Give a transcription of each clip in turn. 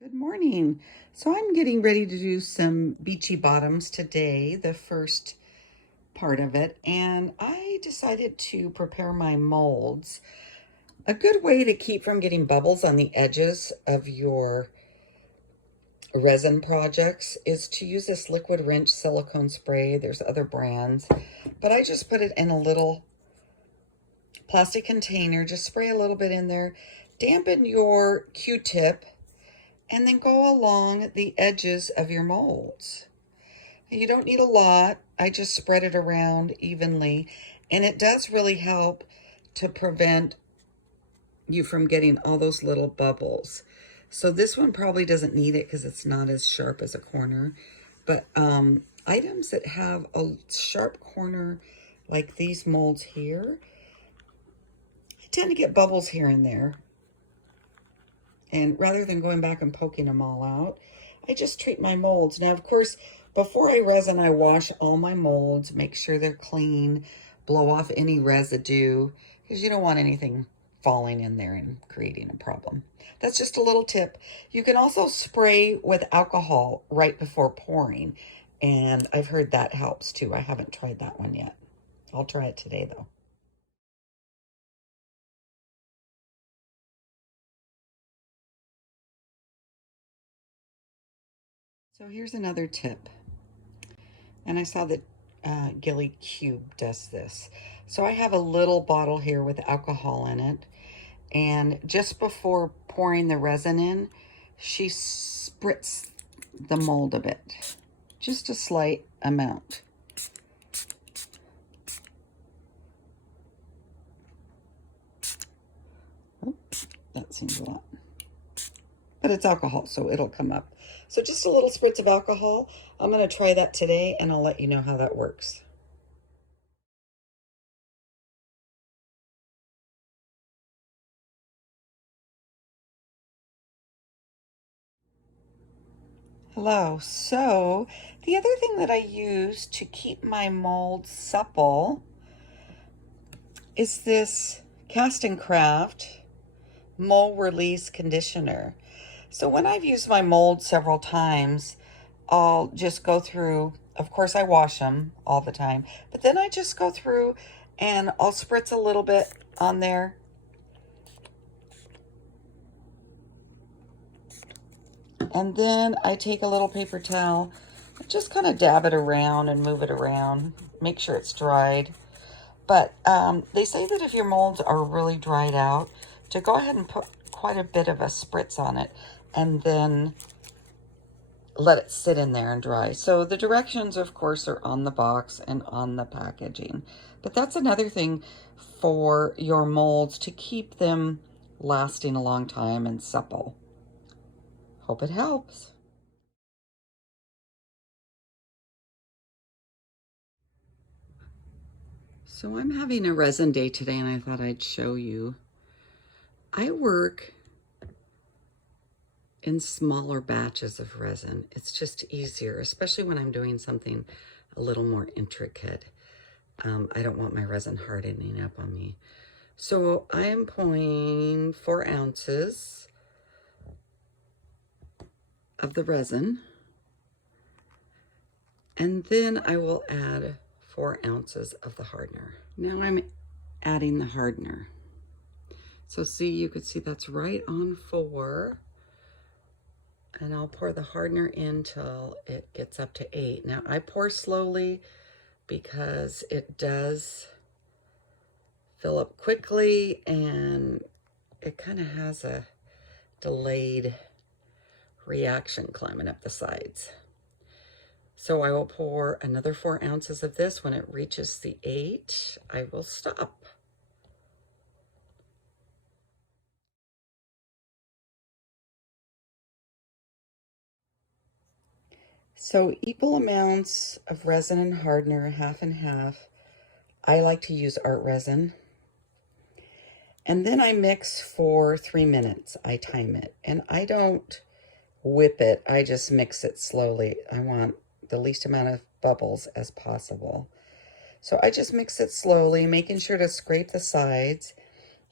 Good morning. So I'm getting ready to do some beachy bottoms today, the first part of it, and I decided to prepare my molds. A good way to keep from getting bubbles on the edges of your resin projects is to use this liquid wrench silicone spray. There's other brands, but I just put it in a little plastic container, just spray a little bit in there, dampen your Q-tip, and then go along the edges of your molds. You don't need a lot. I just spread it around evenly, and it does really help to prevent you from getting all those little bubbles. So this one probably doesn't need it because it's not as sharp as a corner, but items that have a sharp corner like these molds here, I tend to get bubbles here and there. And rather than going back and poking them all out, I just treat my molds. Now, of course, before I resin, I wash all my molds, make sure they're clean, blow off any residue, because you don't want anything falling in there and creating a problem. That's just a little tip. You can also spray with alcohol right before pouring, and I've heard that helps too. I haven't tried that one yet. I'll try it today, though. So here's another tip. And I saw that Gilly Cube does this. So I have a little bottle here with alcohol in it. And just before pouring the resin in, she spritz the mold a bit. Just a slight amount. Oh, that seems a lot. But it's alcohol, so it'll come up. So just a little spritz of alcohol. I'm going to try that today, and I'll let you know how that works. Hello. So the other thing that I use to keep my molds supple is this Cast and Craft mold release conditioner. So when I've used my mold several times, I'll just go through, of course I wash them all the time, but then I just go through and I'll spritz a little bit on there. And then I take a little paper towel, just kind of dab it around and move it around, make sure it's dried. But they say that if your molds are really dried out, to go ahead and put quite a bit of a spritz on it and then let it sit in there and dry. So the directions, of course, are on the box and on the packaging. But that's another thing for your molds to keep them lasting a long time and supple. Hope it helps. So I'm having a resin day today, and I thought I'd show you. I work in smaller batches of resin. It's just easier, especially when I'm doing something a little more intricate. I don't want my resin hardening up on me. So I am pouring 4 ounces of the resin, and then I will add 4 ounces of the hardener. Now I'm adding the hardener. So see, you could see that's right on 4. And I'll pour the hardener in till it gets up to 8. Now I pour slowly because it does fill up quickly and it kind of has a delayed reaction climbing up the sides. So I will pour another 4 ounces of this. When it reaches the 8, I will stop. So equal amounts of resin and hardener, half and half. I like to use art resin. And then I mix for 3 minutes. I time it. And I don't whip it. I just mix it slowly. I want the least amount of bubbles as possible. So I just mix it slowly, making sure to scrape the sides.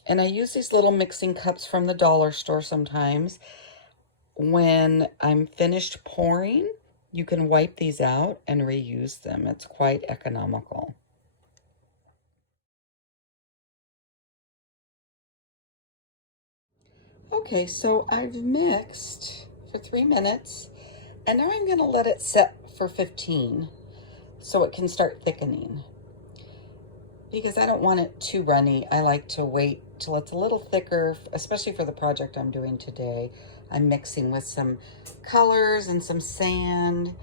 And I use these little mixing cups from the dollar store sometimes. when I'm finished pouring, you can wipe these out and reuse them. It's quite economical. Okay, so I've mixed for 3 minutes, and now I'm going to let it set for 15 so it can start thickening. Because I don't want it too runny, I like to wait till it's a little thicker, especially for the project I'm doing today. I'm mixing with some colors and some sand,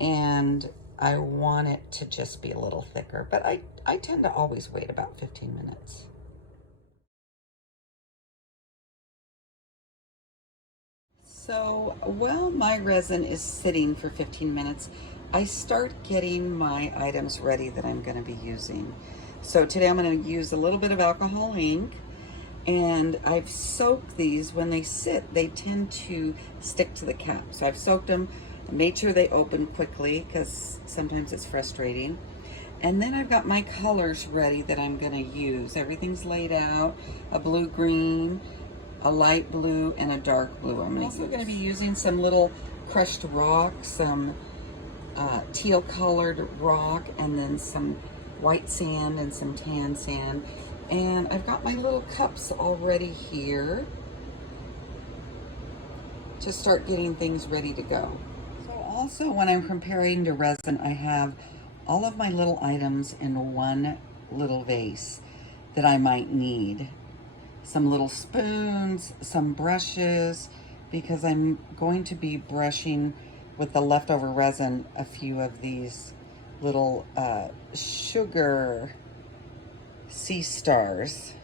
and I want it to just be a little thicker. But I tend to always wait about 15 minutes. So while my resin is sitting for 15 minutes, I start getting my items ready that I'm going to be using. So today I'm going to use a little bit of alcohol ink, and I've soaked these. When they sit, they tend to stick to the cap. So I've soaked them, made sure they open quickly because sometimes it's frustrating. And then I've got my colors ready that I'm going to use. Everything's laid out, a blue-green, a light blue, and a dark blue. I'm also going to be using some little crushed rock, some teal colored rock, and then some white sand and some tan sand. And I've got my little cups already here to start getting things ready to go. So also when I'm preparing the resin, I have all of my little items in one little vase that I might need. Some little spoons, some brushes, because I'm going to be brushing with the leftover resin a few of these little sugar sea stars.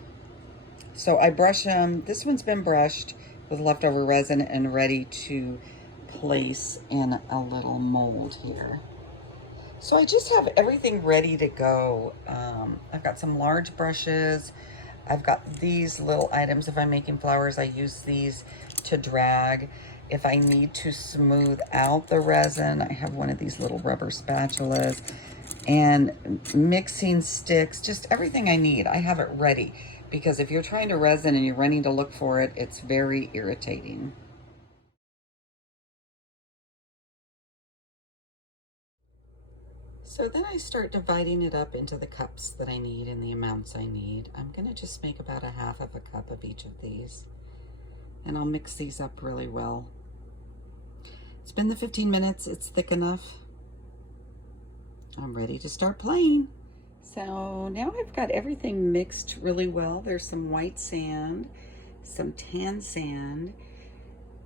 So I brush them. This one's been brushed with leftover resin and ready to place in a little mold here. So I just have everything ready to go. I've got some large brushes. I've got these little items. If I'm making flowers, I use these to drag. If I need to smooth out the resin, I have one of these little rubber spatulas, and mixing sticks, just everything I need. I have it ready, because if you're trying to resin and you're running to look for it, it's very irritating. So then I start dividing it up into the cups that I need and the amounts I need. I'm gonna just make about a half of a cup of each of these, and I'll mix these up really well. It's been the 15 minutes, it's thick enough. I'm ready to start playing. So now I've got everything mixed really well. There's some white sand, some tan sand,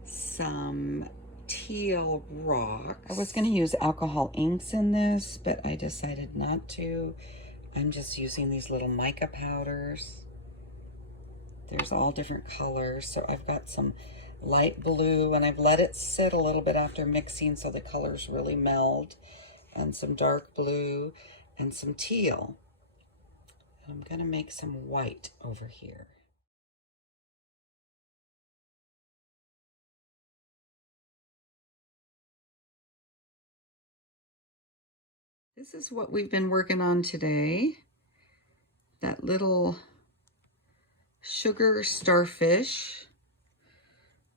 some teal rocks. I was going to use alcohol inks in this, but I decided not to. I'm just using these little mica powders. There's all different colors. So I've got some light blue, and I've let it sit a little bit after mixing so the colors really meld, and some dark blue and some teal. And I'm going to make some white over here. This is what we've been working on today. That little sugar starfish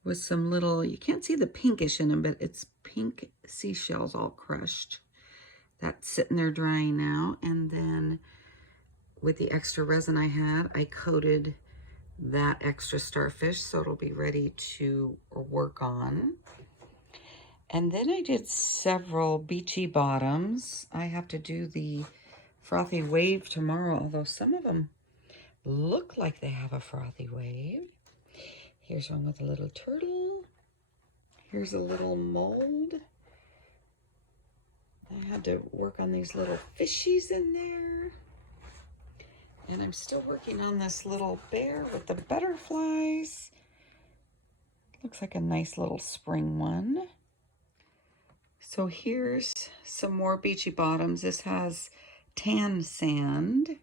with some little, you can't see the pinkish in them, but it's pink seashells all crushed. That's sitting there drying now. And then with the extra resin I had, I coated that extra starfish so it'll be ready to work on. And then I did several beachy bottoms. I have to do the frothy wave tomorrow, although some of them look like they have a frothy wave. Here's one with a little turtle. Here's a little mold. I had to work on these little fishies in there. And I'm still working on this little bear with the butterflies. Looks like a nice little spring one. So here's some more beachy bottoms. This has tan sand,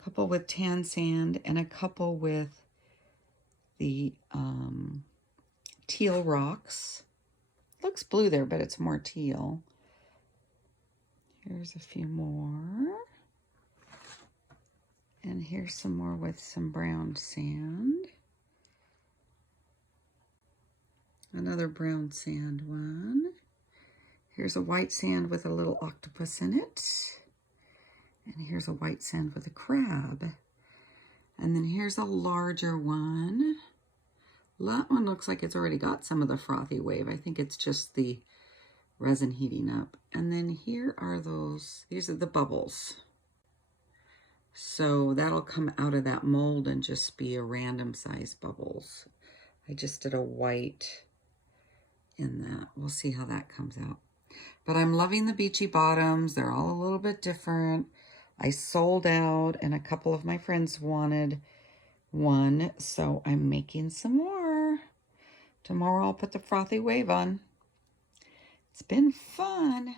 a couple with tan sand, and a couple with the teal rocks. Looks blue there, but it's more teal. Here's a few more. And here's some more with some brown sand. Another brown sand one. Here's a white sand with a little octopus in it. And here's a white sand with a crab. And then here's a larger one. That one looks like it's already got some of the frothy wave. I think it's just the resin heating up. And then here are these are the bubbles. So that'll come out of that mold and just be a random size bubbles. I just did a white in that. We'll see how that comes out. But I'm loving the beachy bottoms. They're all a little bit different. I sold out and a couple of my friends wanted one, so I'm making some more. Tomorrow I'll put the frothy wave on. It's been fun.